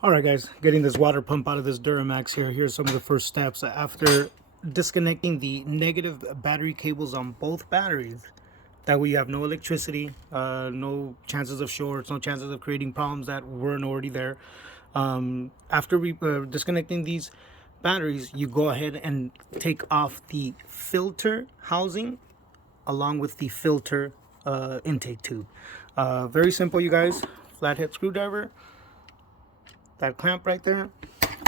All right, guys, getting this water pump out of this Duramax here. Here's some of the first steps after disconnecting the negative battery cables on both batteries. That way you have no electricity, no chances of shorts, no chances of creating problems that weren't already there. After disconnecting these batteries, you go ahead and take off the filter housing along with the filter intake tube. Very simple, you guys. Flathead screwdriver, that clamp right there.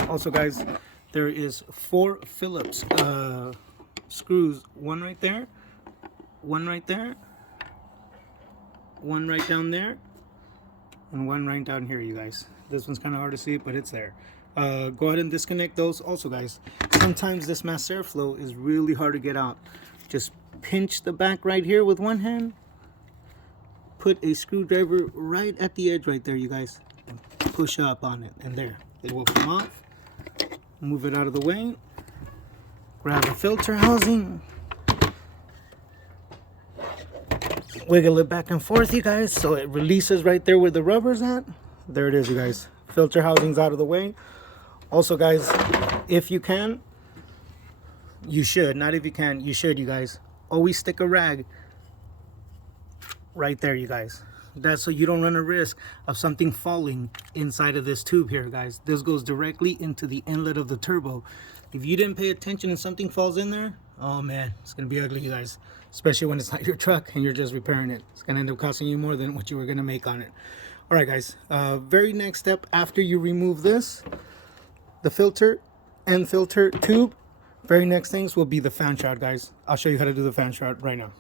Also, guys, there is 4 Phillips screws. One right there, one right there, one right down there, and one right down here, you guys. This one's kind of hard to see, but it's there. Go ahead and disconnect those. Also, guys, sometimes this mass airflow is really hard to get out. Just pinch the back right here with one hand. Put a screwdriver right at the edge right there, you guys, and push up on it, and there, it will come off. Move it out of the way. Grab the filter housing. Wiggle it back and forth, you guys, so it releases right there where the rubber's at. There it is, you guys. Filter housing's out of the way. Also, guys, if you can, you should, not if you can, you should, you guys, always stick a rag right there, you guys. That's so you don't run a risk of something falling inside of this tube here, guys. This goes directly into the inlet of the turbo. If you didn't pay attention and something falls in there, oh man, it's gonna be ugly, you guys. Especially when it's not your truck and you're just repairing it. It's gonna end up costing you more than what you were gonna make on it. All right, guys, very next step after you remove this, the filter and filter tube, very next things will be the fan shroud, guys. I'll show you how to do the fan shroud right now.